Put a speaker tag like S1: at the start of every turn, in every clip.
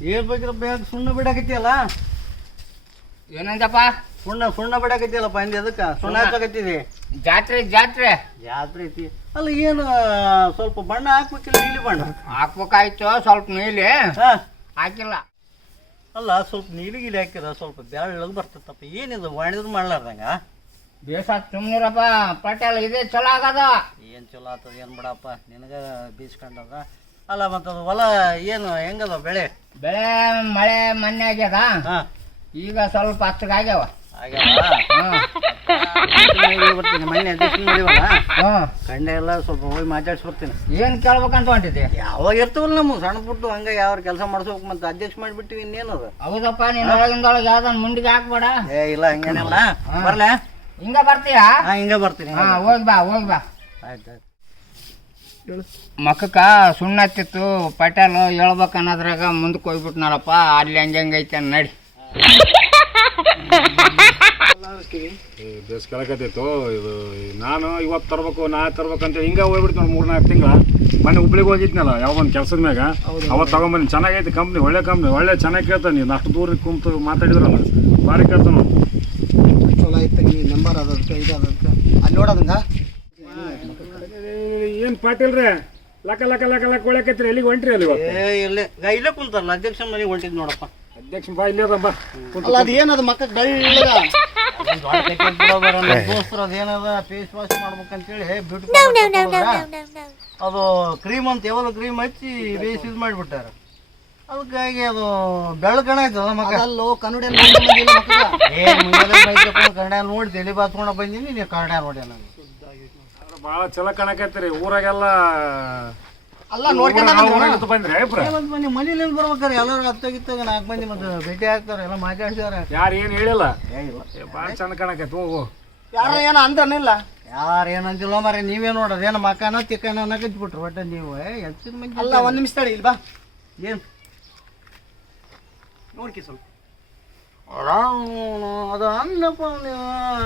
S1: ಏನ್ ಬೇಕ್ರಪ್ಪ ಬ್ಯಾಗ್ ಸುಣ್ಣ ಬಿಡಾಕತ್ತಿಯಲ್ಲ?
S2: ಏನಂದಪ್ಪ
S1: ಸುಣ್ಣ ಸುಣ್ಣ ಬಿಡಾಕತ್ತಿಯಲ್ಲಪ್ಪ ಹಿಂದೆ ಅದಕ್ಕೆ? ಸುಣ್ಣ ಹಾಕತ್ತಿದೆ
S2: ಜಾತ್ರೆ ಜಾತ್ರೆ.
S1: ಜಾತ್ರೆ ಐತಿ. ಅಲ್ಲ ಏನು ಸ್ವಲ್ಪ ಬಣ್ಣ ಹಾಕ್ಬೇಕಿಲ್ಲ ನೀಲಿ ಬಣ್ಣ?
S2: ಹಾಕ್ಬೇಕಾಯ್ತು ಸ್ವಲ್ಪ ನೀಲಿ.
S1: ಹಾ.
S2: ಹಾಕಿಲ್ಲ.
S1: ಅಲ್ಲ ಸ್ವಲ್ಪ ನೀಲಿ ಗಿಲಿ ಹಾಕಿರ ಸ್ವಲ್ಪ ಬೆಳ್ಳಗ್ ಬರ್ತೈತಪ್ಪ. ಏನಿದು ಒಣದ್ ಮಾಡ್ಲಾರ್ದಂಗ?
S2: ಬೇಸ ತುಂಬಿರಪ್ಪ ಪಟೇಲ್ ಇದೇ ಚಲೋ ಆಗದ.
S1: ಏನ್ ಚಲೋ ಆತದ ಏನ್ ಬಿಡಪ್ಪ? ನಿನಗ ಬೀಸ್ಕೊಂಡದ? ಅಲ್ಲ ಮತ್ತದು ಹೊಲ ಏನು ಹೆಂಗದ ಬೆಳೆ?
S2: ಬೆಳೆ ಮಳೆ ಮೊನ್ನೆ ಆಗ್ಯದ.
S1: ಹಾ.
S2: ಈಗ ಸ್ವಲ್ಪ
S1: ಮಾಡಿವಲ್ಲ
S2: ಹ್ಮ್
S1: ಕಂಡೆ ಎಲ್ಲ ಸ್ವಲ್ಪ ಹೋಗಿ ಮಾತಾಡ್ಸಿ ಬರ್ತೀನಿ
S2: ಏನ್ ಕೇಳ್ಬೇಕಂತ ಹೊಂಟಿದ್ದೆ?
S1: ಯಾವಾಗ ಇರ್ತವಲ್ಲ ನಮ್ಮ ಸಣ್ಣ ಪುಟ್ಟು ಹಂಗ ಯಾವ ಕೆಲಸ ಮಾಡಿಸ್ಬೇಕು ಮತ್ತೆ ಅಧ್ಯಕ್ಷ ಮಾಡಿಬಿಟ್ಟಿವಿ ಇನ್ನೇನು
S2: ಹೌದಪ್ಪ ನೀನ್ ಒಳಗಿಂದೊಳಗೆ ಯಾವ್ದನ್ ಮುಂಡಿಗೆ ಹಾಕ್ಬೇಡ.
S1: ಏ ಇಲ್ಲ ಹಂಗೇನಿಲ್ಲ. ಬರ್ಲ?
S2: ಹಿಂಗ ಬರ್ತೀಯಾ?
S1: ಹಾ ಹಿಂಗ ಬರ್ತೀನಿ
S2: ಹಾ ಹೋಗಿ ಬಾ ಹೋಗಿ ಬಾ.
S1: ಆಯ್ತು ಆಯ್ತು.
S2: ಮಕ್ಕಕ್ಕ ಸುಣ್ಣ ಹತ್ತಿತ್ತು ಪಟೇಲ್ ಹೇಳ್ಬೇಕು ಅನ್ನೋದ್ರಾಗ ಮುಂದಕ್ಕೆ ಹೋಗ್ಬಿಟ್ನಲ್ಲಪ್ಪ ಅಲ್ಲಿ ಹಂಗೆ ಹಂಗೆ ಐತೆ ನಡಿ.
S3: ಬೇಸ್ ಕೆಳಕತ್ತಿತ್ತು ಇದು ನಾನು ಇವತ್ತು ತರ್ಬೇಕು ನಾ ತರ್ಬೇಕಂತ ಹಿಂಗೆ ಹೋಗ್ಬಿಡ್ತು ಮೂರು ನಾಲ್ಕು ತಿಂಗಳ. ಮೊನ್ನೆ ಹುಬ್ಳಿಗೆ ಹೋಗಿದ್ನಲ್ಲ ಯಾವ ಒಂದು ಕೆಲಸದ ಮ್ಯಾಗ? ಅವತ್ತು ತಗೊಂಬಂದು ಚೆನ್ನಾಗೈತೆ ಕಂಪ್ನಿ ಒಳ್ಳೆ ಕಂಪ್ನಿ ಒಳ್ಳೆ ಚೆನ್ನಾಗಿ ಕೇಳ್ತಾನೆ ನೀನು. ಅಷ್ಟು ದೂರ ಕುಂತು ಮಾತಾಡಿದ್ರಲ್ಲ ಭಾರಿ ಕೇಳ್ತಾನೆ
S4: ಚಲೋ ಐತೆ ನಂಬರ್ ಅದಂತೆ ಇದು ಅಲ್ಲಿ ನೋಡೋದಂಗ
S3: ಏನು ಪಾಟೀಲ್ರೆ? ಲಕ ಲಕ ಲಕ ಲಕ ಒಳಕೈತ್ರಿ ಎಲ್ಲಿಗೆ ಹೊಂಟ್ರಿ ಅಲ್ಲಿ
S1: ಏ ಇಲ್ಲೇ ಗ- ಇಲ್ಲೇ ಕುಂತಾರಲ್ಲ. ಅಧ್ಯಕ್ಷ ಮನೆಗೆ ಹೊಂಟಿದ್ ನೋಡಪ್ಪ.
S3: ಅಧ್ಯಕ್ಷ ಬಾ ಇಲ್ಲೇ ಬಾ.
S4: ಅಲ್ಲ ಅದು ಏನದು? ಮಕ್ಕಳು ಬೆಳ್ಳಗ
S1: ದೋಸ್ತರು ಅದೇನದ? ಫೇಸ್ ವಾಶ್ ಮಾಡ್ಬೇಕಂತೇಳಿ ಬ್ಯೂಟಿ ಅದು ಕ್ರೀಮ್ ಅಂತ ಯಾವ ಕ್ರೀಮ್ ಹಚ್ಚಿ ಬೇಸ್ ಇದು ಮಾಡಿಬಿಟ್ಟಾರ. ಅದಕ್ಕಾಗಿ ಅದು ಬೆಳಕಣ ಆಯ್ತದ ಮಗ
S4: ಅದಲ್ಲೋ ಕನ್ನಡ
S1: ಏ ಮುಂಜಾನೆ ಕನ್ನಡ ನೋಡಿ ತಲೆ ಬಾತ್ಕೊಂಡ ಬಂದೀನಿ ನೀವು ಕನ್ನಡ ನೋಡಿ ನಾನು
S3: ಭಾಳ ಚಲೋ ಕಾಣಕೈತ್ರಿ ಊರಾಗೆಲ್ಲ
S4: ಅಲ್ಲ ನೋಡ್ಕೊಂಡ
S3: ಊರಾಗ ಬಂದ್ರಿ ಇಬ್ರು
S1: ಮತ್ತೆ ಮನೆ ಮನೇಲಿ ಬರ್ಬೇಕಾರೆ ಎಲ್ಲರೂ ಹತ್ತಾಗಿತ್ತಾಗ ನಾಲ್ಕು ಮಂದಿ ಮತ್ತೆ ಭೇಟಿ ಆಗ್ತಾರೆ ಎಲ್ಲ ಮಾತಾಡ್ತಾರೆ.
S3: ಯಾರು ಏನು ಹೇಳಿಲ್ಲ?
S1: ಏ ಇಲ್ಲ.
S3: ಭಾಳ ಚಂದ ಕಾಣಕೈತಿ ಹೋಗು
S4: ಯಾರ ಏನ ಅಂದನಿಲ್ಲ
S1: ಯಾರು ಏನಂತಿಲ್ಲ ಮಾರೆ ನೀವೇ ನೋಡ್ರಿ ಏನು ಮಕ್ಕನ ತಿಕ್ಕನ ನಗಚ್ಬಿಟ್ರು ಒಟ್ಟ ನೀವು ಏ ಹೆಚ್ಚಿನ ಮಂದಿ
S4: ಅಲ್ಲ ಒಂದ್ ನಿಮಿಷ ತಡಿ ಇಲ್ಲಿ ಬಾ.
S1: ಏನು?
S4: ನೋಡ್ಕಿ ಸ್ವಲ್ಪ.
S1: ಅದು ಅನ್ನಪ್ಪ ನೀವು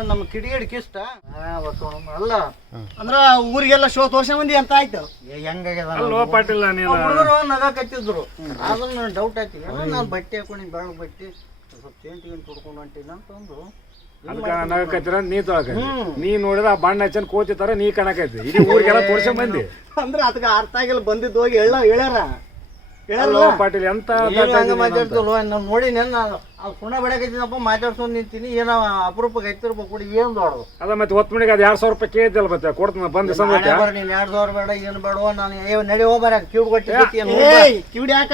S1: ನಮ್ಮ ಕಿಡಿಗೇಡಿಗೆ ಇಷ್ಟ? ಅಲ್ಲ
S4: ಅಂದ್ರ ಊರಿಗೆಲ್ಲ ಶೋ ತೋರ್ಸ ಮಂದಿ ಅಂತ ಆಯ್ತು.
S1: ಹೆಂಗಾಗ್ಯದ
S3: ಅಲ್ಲೋ ಪಾಟಿಲ್ಲ ನೀನು.
S1: ಹುಡುಗರು ನಗಾಕತ್ತಿದ್ರು ಅದನ್ನ ಡೌಟ್ ಆಯ್ತು. ನಾನು ಬಟ್ಟೆ ಹಾಕೊಂಡು ಬೆಳ ಬಟ್ಟೆ ಸ್ವಲ್ಪ ಚೇಂಟ್ ಗೇಂಟ್ ತುಡ್ಕೊಂಡು ಹೊಂಟಿನ ಅಂತಂದು
S3: ಅದಕ್ಕೆ ನಗಕತ್ತಿರ ನೀ ತೊಳಕ ನೀ ನೋಡಿದ ಆ ಬಣ್ಣ ಹಚ್ಚನ್ ಕೋತಿ ತರ ನೀ ಕಣಕೈತಿ. ಇಡೀ ಊರಿಗೆಲ್ಲ ತೋರ್ಸ್ಕೊಂಡ್ ಬಂದಿ.
S4: ಅಂದ್ರ ಅದಕ್ಕೆ ಅರ್ಥ ಆಗಿಲ್ಲ ಬಂದಿದ್ದು ಹೋಗಿ ಹೇಳ ಹೇಳ್ಯಾರ.
S3: ಅಲ್ಲೋ ಪಾಟೀಲ್ ಎಂತ
S1: ಹಂಗ ಮಾತಾಡ್ತಿಲ್ವ ನಾನು ನೋಡಿ ನಾನು ಅದು ಸುಣ್ಣ ಬೆಳಕೈತಿನಪ್ಪ ಮಾತಾಡ್ಸ್ಕೊಂಡು ನಿಂತೀನಿ ಏನೋ ಅಪರೂಪಕ್ಕೆ ಐತಿರ್ಬೇಕು ಕೊಡಿ ಏನು ದೊಡ್ಡದು?
S3: ಅದ ಮತ್ತೆ ಒತ್ತು ಅದ ಅದು ಎರಡ್ ಸಾವಿರ ರೂಪಾಯಿ ಕೇಳಿದ್ದಲ್ಲ ಮತ್ತೆ ಕೊಡ್ತೀನಿ ಬಂದ್ ಸಂಗತಿ.
S1: ನಾನೇ ಎರಡು ಸಾವಿರ ಬೇಡ ಏನು ಬೇಡ ನಾನು ಏ ನಡಿ ಹೋಗ್ಬಾರ
S4: ಕಿವಿಡಿ ಹಾಕ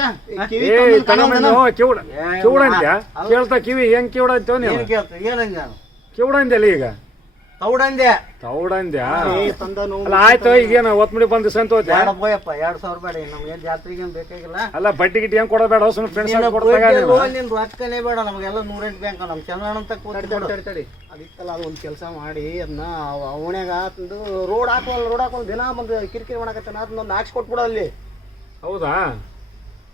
S4: ಕಿವಿ
S3: ಏ
S4: ತಂದು
S3: ತಗೊಂಬಂದು ಕಿವುಡ ಕಿವುಡ ಅಂತ್ಯಾ ಕೇಳ್ತಾ ಕಿವಿ ಹೆಂಗ್ ಕಿವಿಡ ಅಂತ ನೀವು
S1: ಏನು ಏನಂಗ
S3: ಕಿವುಡ ಅಂದ್ಯಲ್ಲ ಈಗ?
S1: ತೌಡಂದೆ.
S3: ತೌಡ ಅಂದ್ಯಾ
S4: ಏ ತಂದನು
S3: ಅಲ್ಲ ಆಯ್ತು ಈಗೇನು ಒತ್ತು ಮಣಿ ಬಂದು ಸಂತೋತ
S1: ಬೇಡ ಬೋಯಪ್ಪ ಎರಡು ಸಾವಿರ ಬೇಡ ನಮ್ಗೆ ಜಾತ್ರೆಗೆ ಏನು ಬೇಕಾಗಿಲ್ಲ.
S3: ಅಲ್ಲ ಬಡ್ಡಿ ಗಿಟ್ಟಿ ಹೆಂಗ್ ಕೊಡೋಬೇಡ ಸುಮ್ಮನೆ ಫ್ರೆಂಡ್ಸ್ ಕೊಡ್ತಾಗ
S1: ಬಡ್ಡಿಯಲ್ಲೂ ರೊಕ್ಕನೇ ಬೇಡ ನಮಗೆಲ್ಲ ನೂರೆಂಟು ಬ್ಯಾಂಕ್ ನಮ್ಮ ಚಂದ್ರಣ್ಣ ಅಂತ
S4: ತಡಿ. ತಡಿ ಅದಿತ್ತಲ್ಲ ಅದು ಒಂದು ಕೆಲಸ ಮಾಡಿ ಅದನ್ನ ಅವಣ್ಯಾಗ ತಂದು ರೋಡ್ ಹಾಕೋಲ್ಲ ರೋಡ್ ಹಾಕೊಂಡು ದಿನ ಬಂದು ಕಿರಿಕಿರಿ ಮಾಡಕತ್ತಾನ ಅದನ್ನ ಒಂದು ಹಾಕ್ಸಿ ಅಲ್ಲಿ.
S3: ಹೌದಾ?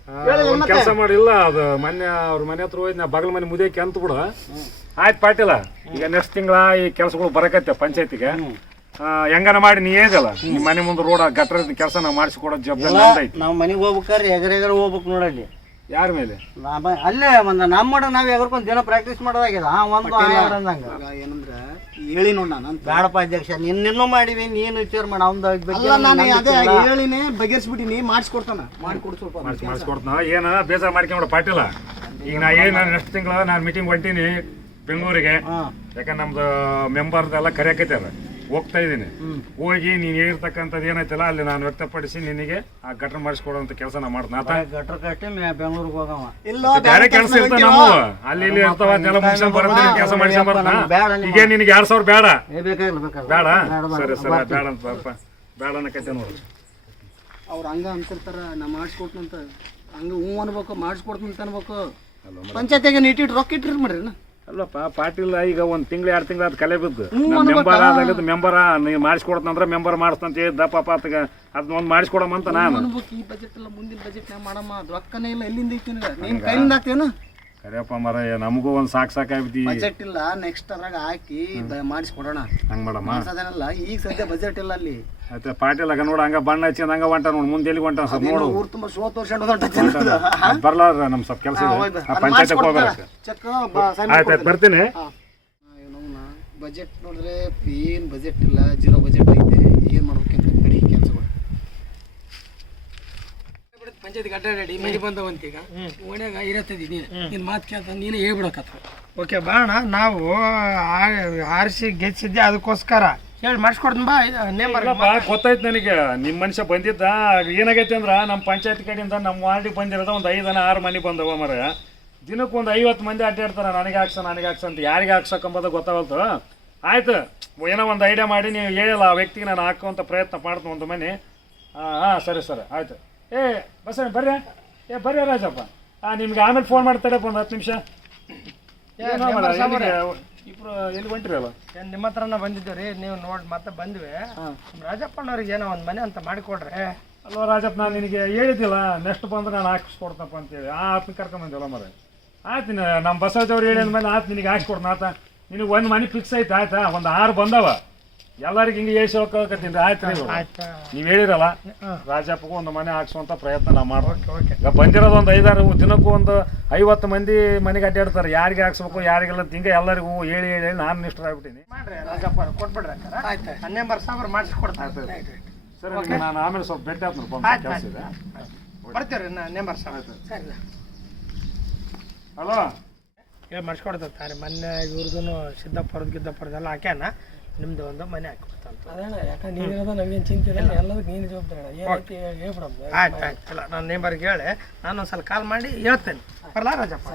S3: ಒಂದು. ಕೆಲಸ ಮಾಡಿಲ್ಲ ಅದು ಮೊನ್ನೆ ಅವ್ರ ಮನೆ ಹತ್ರ ಹೋಯ್ತು ನಾ ಬಗಲ್ ಮನೆ ಮುದಿಯಕ್ಕೆ ಅಂತ ಬಿಡ. ಆಯ್ತು ಪಾಟಿಲ್ಲ ಈಗ ನೆಕ್ಸ್ಟ್ ತಿಂಗಳ ಈ ಕೆಲಸಗಳು ಬರಕತ್ತೆ ಪಂಚಾಯತಿಗೆ. ಹೆಂಗನ ಮಾಡಿ ನೀ ಏನಲ್ಲ ನಿಮ್ಮ ಮನೆ ಮುಂದೆ ರೋಡ್ ಗಟ್ರ ಕೆಲಸ ನಾವು ಮಾಡಿಸಿಕೊಡೋ ಜವಾಬ್ದಾರಿ
S1: ನಾವು ಮನೆಗೆ ಹೋಗ್ಬೇಕಾದ್ರೆ ಎಗರೆ ಎಗರ ಹೋಗ್ಬೇಕು ನೋಡಲ್ಲಿ
S3: ಯಾರ ಮೇಲೆ?
S1: ಅಲ್ಲೇ ಒಂದು ನಮ್ಮ ಮಾಡ ನಾವು ಎಗರ್ಕೊಂಡು ದಿನ ಪ್ರಾಕ್ಟೀಸ್ ಮಾಡೋದಾಗಿದೆ ಆ ಒಂದು ಅಂದಂಗ
S4: ಏನಂದ್ರೆ ಏನಂದ್ರ ಹೇಳಿ ನೋಡ್ ನಾನು ಅಂತ.
S1: ಬೇಡಪ್ಪ ಅಧ್ಯಕ್ಷ ನಿನ್ನ ನಿನ್ನೂ ಮಾಡಿವಿ ನೀನು ವಿಚಾರ ಮಾಡಿ ಅವ್ನ ಬಗ್ಗೆ
S4: ಅಲ್ಲ ನಾನು
S1: ನಂಬಿಕೆ
S4: ಅದೇ
S1: ಇಲ್ಲ.
S4: ಹೇಳಿನೇ ಬಗೆಹರಿಸ್ಬಿಟ್ಟಿನಿ ಮಾಡಿಸ್ಕೊಡ್ತಾನ. ಮಾಡಿಕೊಡು ಸ್ವಲ್ಪ
S3: ಮಾಡಿಸ್ ಮಾಡಿಸ್ಕೊಡ್ತಾನ? ಏನ ಬೇಜಾರು ಮಾಡ್ಕೊಂಬಿಡ ಪಾಟಿಲ್ಲ ಈಗ ನಾ ಏನು ನಾನು ನೆಕ್ಸ್ಟ್ ತಿಂಗಳ ನಾನು ಮೀಟಿಂಗ್ ಹೊಂಟೀನಿ ಬೆಂಗಳೂರಿಗೆ.
S1: ಹಾ.
S3: ಯಾಕಂದ್ರೆ ನಮ್ದು ಮೆಂಬರ್ದೆಲ್ಲ ಕರೆಯಕೈತಲ್ಲ ಹೋಗ್ತಾ ಇದ್ದೀನಿ. ಹೋಗಿ ನೀನು ಹೇಳಿರ್ತಕ್ಕಂಥದ್ದು ಏನೈತಲ್ಲ ಅಲ್ಲಿ ನಾನು ವ್ಯಕ್ತಪಡಿಸಿ ನಿನಗೆ ಆ ಗಟ್ರ ಮಾಡಿಸ್ಕೊಡುವಂತ ಕೆಲಸ ನಾ ಮಾಡ್ತೀನಿ. ಆತ
S1: ಗಟ್ರ ಕಟ್ಟಿ ಬೆಂಗಳೂರಿಗೆ ಹೋಗವ.
S4: ಇಲ್ಲ
S3: ಬೇರೆ ಕೆಲಸ ಇರ್ತಾವ ನಮ್ಮ ಅಲ್ಲಿ ಇಲ್ಲಿ ಇರ್ತಾವ ಅದನ್ನೆಲ್ಲ ಮುಗಿಸ್ಕೊಂಡ್ ಬರ್ತೀನಿ ಕೆಲಸ ಮಾಡಿಸ್ಕೊಂಡ್ ಬರ್ತಾನ ಈಗ ನಿನಗೆ ಎರಡು ಸಾವಿರ ಬೇಡ.
S1: ಏ ಬೇಕಾಗಿಲ್ಲ ಬೇಕಾಗಿಲ್ಲ.
S3: ಬೇಡ? ಸರಿ
S1: ಬೇಡ.
S3: ಸರಿ ಬೇಡ ಅಂತ ಪಾಪ ಬೇಡ ಅನ್ನಕತ್ತೆ ನೋಡು.
S4: ಅವ್ರು ಹಂಗ ಅಂತಿರ್ತಾರ ನಾ ಮಾಡಿಸ್ಕೊಡ್ತಂತ ಹಂಗ ಹ್ಞೂ ಅನ್ಬೇಕು ಮಾಡಿಸ್ಕೊಡ್ತೀನಿ ಅಂತ ಅನ್ಬೇಕು. ಪಂಚಾಯತಿಗೆ ಇಟ್ಟು ರೊಕ್ಕ ಇಟ್ಟಿರ್ ಮಾಡ್ರಿ ನಾ.
S3: ಅಲ್ಲಪ್ಪ ಪಾಟೀಲ್ ಈಗ ಒಂದು ತಿಂಗಳು ಎರಡು ತಿಂಗಳು ಅದು ಕಲೆ ಬಿದ್ದು. ಮೆಂಬರ್ ಆದಾಗ ಮೆಂಬರ್ ನೀವು ಮಾಡಿಸ್ಕೊಡ್ತಂದ್ರೆ ಮೆಂಬರ್ ಮಾಡಿಸ್ತಂತ ದಪ್ಪ ಪಾತಗ ಅದನ್ನ ಒಂದು ಅಂತ ನಾನು.
S4: ಈ ಬಜೆಟ್ ಎಲ್ಲ ಮುಂದಿನ ಬಜೆಟ್ ನಾಗ ಮಾಡಮ್ಮ. ಅದು ರೊಕ್ಕನೇ ಇಲ್ಲ ಎಲ್ಲಿಂದ ಐತಿ ನಿನ್ನ ಕೈಯಿಂದ ಕೈಲಿಂದ
S3: ಮಾರಾಯ ಮರ ನಮಗೂ ಒಂದು ಸಾಕು ಸಾಕಾಗ್ಬಿಟ್ಟು
S4: ಬಜೆಟ್ ಇಲ್ಲ ನೆಕ್ಸ್ಟ್ ಅದ್ರಾಗ ಹಾಕಿ ಮಾಡಿಸ್ಕೊಡೋಣ.
S3: ಹಂಗೆ ಮಾಡಮ್ಮ.
S4: ಮಾಡ್ಸೋದೇನಲ್ಲ ಈಗ ಸದ್ಯ ಬಜೆಟ್ ಇಲ್ಲ ಅಲ್ಲಿ.
S3: ಆಯ್ತು ಪಾಟೀಲ್ ಆಗ ನೋಡು ಹಂಗ ಬಣ್ಣ ಹಚ್ಚಿ ಹಂಗ ಹೊಂಟ ನೋಡು ಮುಂದೆ ಎಲ್ಲಿ ಹೊಂಟ ಸ್ವಲ್ಪ ನೋಡು.
S4: ಊರು ತುಂಬಾ ಶೋ
S3: ವರ್ಷ ಬರ್ಲಾರ ನಮ್ ಸ್ವಲ್ಪ ಕೆಲಸ ಇದೆ. ಪಂಚಾಯತ್ಗೆ ಹೋಗ್ಬೇಕು
S4: ಚೆಕ್
S3: ಆಯ್ತು ಆಯ್ತು ಬರ್ತೀನಿ.
S4: ಬಜೆಟ್ ನೋಡಿದ್ರೆ ಏನು ಬಜೆಟ್ ಇಲ್ಲ ಜೀರೋ ಬಜೆಟ್ ಐತೆ. ಏನು ಮಾಡ್ಬೇಕಂತ ಕಡಿ ಕೆಲಸಗಳು
S5: ಪಂಚಾಯತ್ ಅಡ್ಡಾಡಿ ಮನೆ ಬಂದವಂತ ಈಗ ಓಣ್ಯಾಗ ಇರತ್ತದಿ ನೀನು. ನಿನ್ನ ಮಾತು ಕೇಳ್ತ ನೀನು ಹೇಳ್ಬಿಡಕತ್ತ
S6: ಓಕೆ ಬಾಣ ನಾವು ಆರಿಸಿ ಗೆಚ್ಚಿದ್ದೆ ಅದಕ್ಕೋಸ್ಕರ. ಹೇಳಿ ಮಾಡಿಸ್ಕೊಡ್ತೀನಿ ಬಾ ನೇಮರ್
S3: ಗೊತ್ತಾಯ್ತು ನನಗೆ. ನಿಮ್ಮ ಮನುಷ್ಯ ಬಂದಿದ್ದ ಏನಾಗೈತೆ ಅಂದ್ರ ನಮ್ಮ ಪಂಚಾಯತ್ ಕಡೆಯಿಂದ ನಮ್ಮ ವಾರ್ಡಿಗೆ ಬಂದಿರೋದ ಒಂದು ಐದನ ಆರು ಮನೆ ಬಂದವ ಮರ. ದಿನಕ್ಕೆ ಒಂದು ಐವತ್ತು ಮಂದಿ ಅಡ್ಡಾಡ್ತಾರೆ ನನಗೆ ಹಾಕ್ಸ ನನಗೆ ಹಾಕ್ಸ ಅಂತ. ಯಾರಿಗೆ ಹಾಕ್ಸಕ್ಕಂಬುದು ಗೊತ್ತಾಗಲ್ತು ಆಯ್ತು ಏನೋ ಒಂದು ಐಡಿಯಾ ಮಾಡಿ ನೀವು ಹೇಳಲ್ಲ ಆ ವ್ಯಕ್ತಿಗೆ ನಾನು ಹಾಕುವಂಥ ಪ್ರಯತ್ನ ಮಾಡ್ತೀನಿ ಒಂದು ಮನೆ. ಹಾಂ ಹಾಂ ಸರಿ ಸರಿ ಆಯ್ತು. ಏ ಬಸವಣ್ಣ ಬರ್ರಿ. ಏ ಬರ್ರಿ ರಾಜಪ್ಪ. ಹಾಂ ನಿಮ್ಗೆ ಆಮೇಲೆ ಫೋನ್ ಮಾಡ್ತಾರಪ್ಪ ಒಂದು ಹತ್ತು ನಿಮಿಷ. ಏನೋ? ಇಬ್ರು ಎಲ್ಲಿ ಹೊಂಟಿರಲ್ಲ?
S6: ನಿಮ್ಮ ಹತ್ರನ ಬಂದಿದ್ದೀವಿ ರೀ ನೀವು ನೋಡಿ ಮತ್ತೆ ಬಂದ್ವಿ. ರಾಜಪ್ಪನವ್ರಿಗೆ ಏನೋ ಒಂದು ಮನೆ ಅಂತ ಮಾಡಿಕೊಡ್ರಿ.
S3: ಅಲ್ವಾ ರಾಜಪ್ಪ ನಾನು ನಿನಗೆ ಹೇಳಿದ್ದಿಲ್ಲ. ನೆಕ್ಸ್ಟ್ ಬಂದ್ರೆ ನಾನು ಹಾಕಿಸ್ಕೊಡ್ತಪ್ಪ ಅಂತೇಳಿ. ಆ ಆತ್ನ ಕರ್ಕೊಂಬಂದಿಲ್ಲ ಮರ ಆಯ್ತು ನಮ್ಮ ಬಸವಜವ್ರು ಹೇಳಿದ ಮೇಲೆ ಆಯ್ತು ನಿನಗೆ ಹಾಕಿಸ್ಕೊಡ್ತಾ ಆತ. ನಿನಗೆ ಒಂದು ಮನೆ ಫಿಕ್ಸ್ ಆಯ್ತು ಆಯ್ತಾ? ಒಂದು ಆರು ಬಂದವ. ಎಲ್ಲರಿಗೆ ಹಿಂಗೆ ಏಳ್ಸಿ ಹೋಗ್ಕತ್ತೀನಿ. ರೀ ಆಯ್ತು ನೀವು
S6: ಆಯ್ತು.
S3: ನೀವು ಹೇಳಿರಲ್ಲ ರಾಜಪ್ಪಗೂ ಒಂದು ಮನೆ ಹಾಕ್ಸುವಂಥ ಪ್ರಯತ್ನ ನಾವು ಮಾಡ್ಬೇಕು ಈಗ ಬಂದಿರೋದು ಒಂದು ಐದಾರು ದಿನಕ್ಕೂ ಒಂದು ಐವತ್ತು ಮಂದಿ ಮನೆಗೆ ಅಡ್ಡಾಡ್ತಾರೆ ಯಾರಿಗೆ ಹಾಕ್ಸ್ಬೇಕು ಯಾರಿಗೆಲ್ಲ ಹಿಂಗೆ ಎಲ್ಲರಿಗೂ ಹೇಳಿ ಹೇಳಿ ಹೇಳಿ ನಾನು ನಿಷ್ಠರಾಗ್ಬಿಟ್ಟಿನಿ
S6: ಮಾಡ್ರಿ ರಾಜಪ್ಪ ಕೊಟ್ಬಿಡ್ರಿ
S5: ಆಯ್ತು
S6: ಹನ್ನೆಂಬರ್ ಸಾವಿರ ಮಾಡಿಸ್ಕೊಡ್ತಾರೆ.
S3: ಸರಿ ನಾನು ಆಮೇಲೆ ಸ್ವಲ್ಪ ಭೇಟಿ ಆಯ್ತು ಕೆಲಸ ಇದೆ.
S6: ಬರ್ತೀವಿ ರೀ ಹನ್ನೆಂಬರ್ ಸಾವಿರ
S5: ಸರಿ
S3: ಹಲೋ
S6: ಹೇಳಿ ಮಾಡಿಸ್ಕೊಡ್ತಾರೆ ತಾರಿ. ಮೊನ್ನೆ ಇವ್ರದ್ದು ಸಿದ್ದಪ್ಪರದ್ದು ಗಿದ್ದಪ್ಪರದ್ದೆಲ್ಲ ಹಾಕ್ಯಾನ? ನಿಮ್ದು ಒಂದು ಮನೆ ಹಾಕ್ಬಿಡ್ತಂತ
S5: ಅದೇನ ಯಾಕಂದ್ರೆ ನೀನಿರೋದ ನಂಗೇನು ಚಿಂತೆ ಇಲ್ಲ ಎಲ್ಲದಕ್ಕೆ ನೀನು ಜವಾಬ್ದಾರಿ ಅಣ್ಣ. ಏನೈತಿ ಹೇಳ್ಬಿಡಮ್ಮ?
S6: ಆಯ್ತು ಆಯ್ತು. ಇಲ್ಲ ನಾನು ನೇಮರ್ಗೆ ಹೇಳಿ ನಾನು ಒಂದು ಸಲ ಕಾಲ್ ಮಾಡಿ ಹೇಳ್ತೇನೆ. ಬರಲಾ ರಾಜಪ್ಪ?